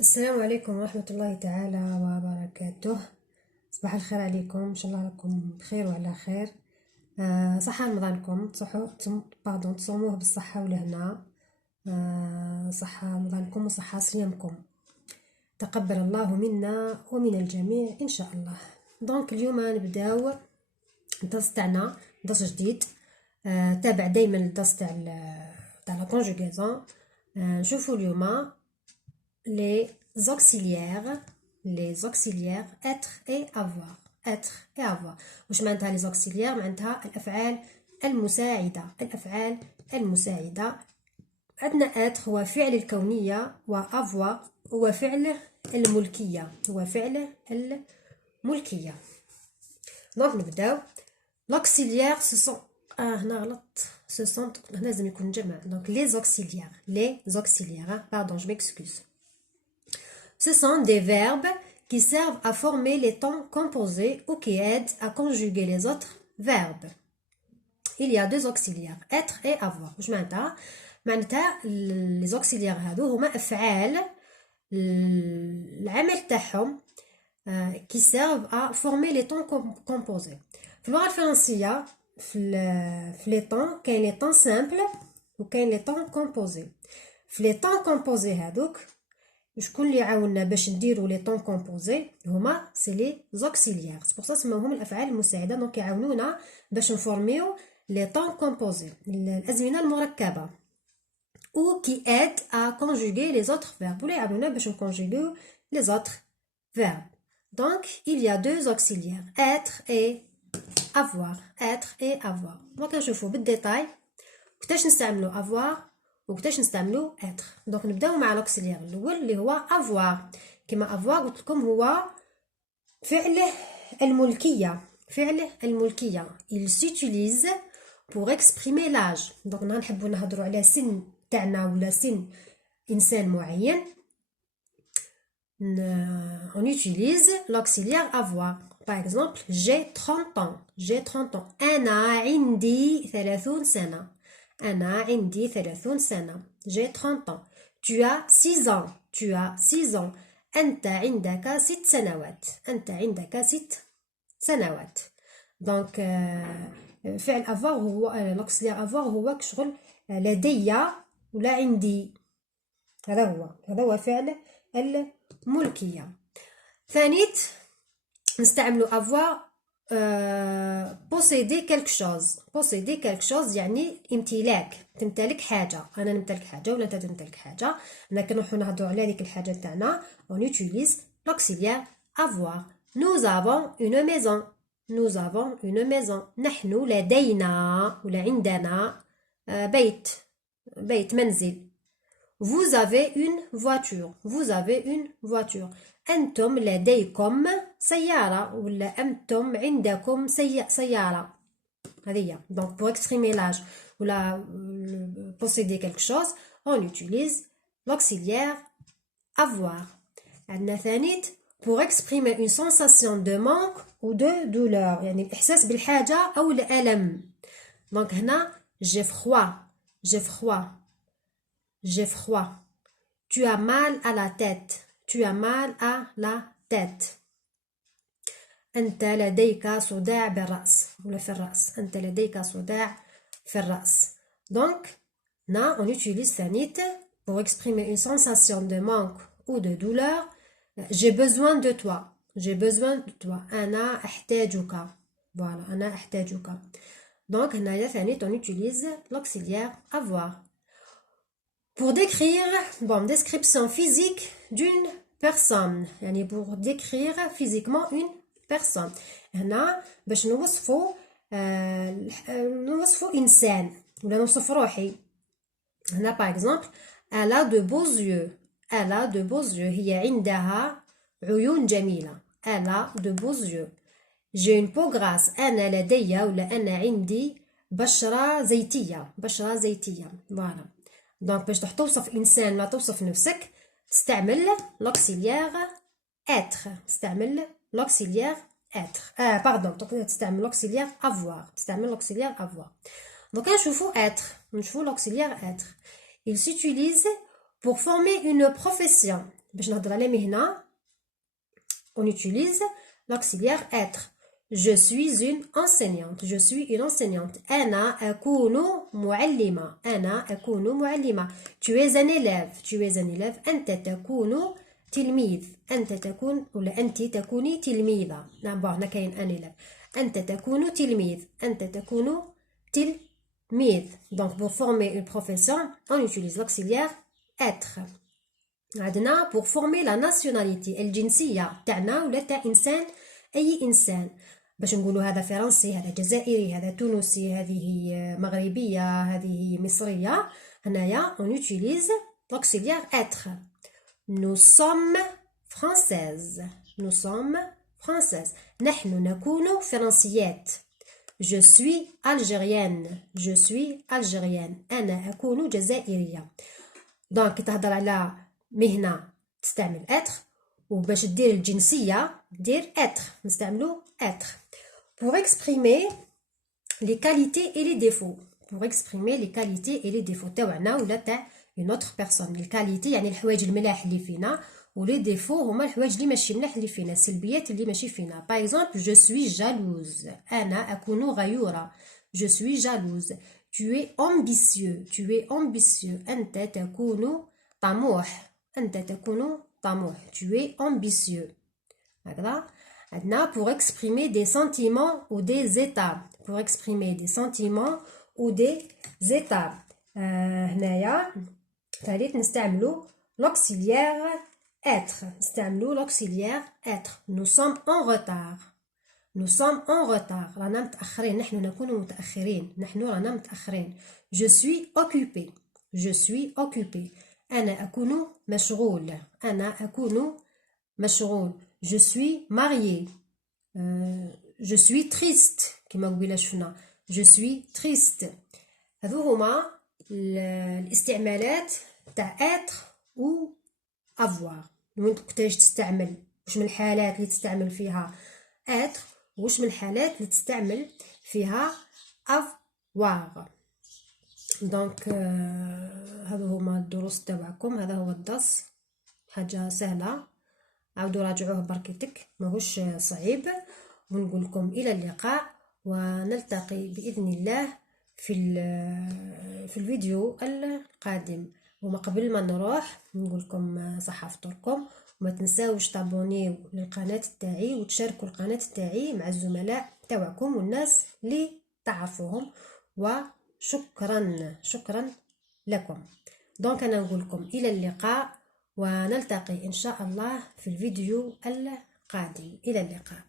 السلام عليكم ورحمة الله تعالى وبركاته. صباح الخير عليكم، إن شاء الله راكم بخير وعلى خير. صحة رمضانكم، تصوموه بالصحة والهنا. صحة رمضانكم وصحة صيامكم، تقبل الله منا ومن الجميع إن شاء الله. دونك اليوم نبداو الدرس تاعنا، درس جديد. تابع دايما الدرس تاع لا كونجوغيزون. نشوفو اليوم les auxiliaires être et avoir. être et avoir واش معناتها les auxiliaires؟ معناتها الافعال المساعده. عندنا être هو فعل الكونيه، و avoir هو فعل الملكيه. دونك نبداو. l'auxiliaire ce sont هنا غلط، ce sont لازم يكون جمع. donc les auxiliaires pardon, je m'excuse. Ce sont des verbes qui servent à former les temps composés ou qui aident à conjuguer les autres verbes. Il y a deux auxiliaires, être et avoir. واش معناتها؟ معناتها les auxiliaires هادو هما أفعال العمل تاعهم qui servent à former les temps composés. في اللغة الفرنسية في les temps كاين les temps simples وكاين les temps composés. في les temps composés هادوك شكون اللي يعاوننا باش نديرو لي طون كومبوزي؟ هما سي لي زوكسيليير. سي بور سا سماوهم الافعال المساعده. دونك يعاونونا باش نفورميو لي طون كومبوزي، الازمنه المركبه. او كي ايد ا كونجوغي لي زوتر فيرب، ولا يعاونونا باش نكونجوغيو لي زوتر فيرب. دونك il y a deux auxiliaires, être et avoir. دونك نشوفو بالديتاي كيفاش نستعملو avoir وكتاش نستعملو être. دونك نبداو مع لوكسيليير الاول اللي هو avoir. كما avoir قلت لكم هو فعل الملكيه. il s'utilise pour exprimer l'âge. دونك نحبوا نهضروا على سن تاعنا ولا سن انسان معين. on utilise l'auxiliaire avoir. par exemple j'ai 30 ans. انا عندي 30 سنه. j'ai 30 ans. tu as 6 ans. أنت عندك 6 سنوات. دونك فعل avoir هو l'auxiliaire avoir هو كشغل لدي ولا عندي. هذا هو فعل الملكية. ثانيت نستعملو avoir posséder quelque chose يعني امتلاك. تمتلك حاجة، أنا نمتلك حاجة ولا أنت تمتلك حاجة. أنا كنروحو نهضرو على ديك الحاجة تاعنا on utilise l'auxiliaire avoir. nous avons une maison. نحن لدينا ولا عندنا بيت منزل. vous avez une voiture. أنتم لديكم سيارة ولا أنتم عندكم سيارة. هذه donc pour exprimer l'âge ولا posséder quelque chose on utilise l'auxiliaire avoir. عندنا ثانيت pour exprimer une sensation de manque ou de douleur، يعني الإحساس بالحاجة أو الألم. donc هنا j'ai froid. tu as mal à la tête. أنت لديك صداع بالرأس ولا في الرأس. أنت لديك صداع في الرأس. donc là on utilise ثانيت pour exprimer une sensation de manque ou de douleur. j'ai besoin de toi. أنا أحتاجك. voilà أنا أحتاجك. donc هنايا ثانيت on utilise l'auxiliaire avoir. pour décrire description physique d'une personne، يعني pour décrire physiquement une personne. هنا باش نوصفوا إنسان ولا نوصف روحي. هنا par exemple elle a de beaux yeux. هي عندها عيون جميلة. elle a de beaux yeux. j'ai une peau grasse. أنا لدي ولا أنا عندي بشرة زيتية. voilà. دونك باش توصف انسان ولا توصف نفسك تستعمل لوكسيليير être. تستعمل لوكسيليير avoir. دونك نشوفو être. l'auxiliaire être il s'utilise pour former une profession. باش نهضر على مهنة on utilise l'auxiliaire être. Je suis une enseignante. Je suis une enseignante. أنا أكون معلمة. أنا أكون معلمة. Tu es un élève. Tu es un élève. أنت تكون تلميذ. أنت تكون ولا أنت تكوني تلميذة. نعم هنا كاين ان élève. أنت تكون تلميذ. أنت تكون تلميذ. Donc pour former une profession, on utilise l'auxiliaire être. عندنا pour former la nationalité الجنسية تاعنا ولا تاع إنسان أي إنسان. باش نقولوا هذا فرنسي، هذا جزائري، هذا تونسي، هذه مغربية، هذه مصرية. هنايا on utilise l'auxiliaire être. Nous sommes françaises. Nous sommes françaises. نحن نكون فرنسيات. Je suis algérienne. Je suis algérienne. أنا أكون جزائرية. دونك كي تهضر على مهنة تستعمل être، وباش دير الجنسية دير être، نستعملو être. Pour exprimer les qualités et les défauts. Pour exprimer les qualités et les défauts تاعنا ولا تاع une autre personne. الكاليتي يعني الحوايج الملاح اللي فينا، ولي ديفو هما الحوايج اللي ماشي ملاح اللي فينا، السلبيات اللي ماشي فينا. باغ اكزومبل je suis jalouse. انا اكون غيورة. je suis jalouse. tu es ambitieux. tu es ambitieux. انت تكون طموح. انت تكون طموح. tu es ambitieux. هكذا. عندنا pour exprimer des sentiments ou des états. pour exprimer des sentiments ou des états. هنايا ثالث نستعملو l'auxiliaire être. نستعملو l'auxiliaire être. nous sommes en retard. nous sommes en retard. رانا متأخرين. نحن نكون متأخرين. نحن رانا متأخرين. je suis occupé. je suis occupé. أنا أكون مشغول. أنا أكون مشغول. je suis mariée. je suis triste. كما قبيله شفنا je suis triste. هذو هما الاستعمالات تاع être و avoir. وين كيفاش تستعمل، واش من الحالات اللي تستعمل فيها être، واش من الحالات اللي تستعمل فيها avoir. دونك هذو هما الدروس تاعكم. هذا هو الدرس، حاجه سهله، عاودوا راجعوه بركتك، ماهوش صعيب. ونقول لكم الى اللقاء، ونلتقي باذن الله في الفيديو القادم. وما قبل ما نروح نقول لكم صحة فطوركم، وما تنساوش تابونيو للقناة تاعي وتشاركوا القناة تاعي مع الزملاء تاعكم والناس اللي تعرفوهم. وشكرا لكم. دونك انا نقول لكم الى اللقاء، ونلتقي ان شاء الله في الفيديو القادم. الى اللقاء.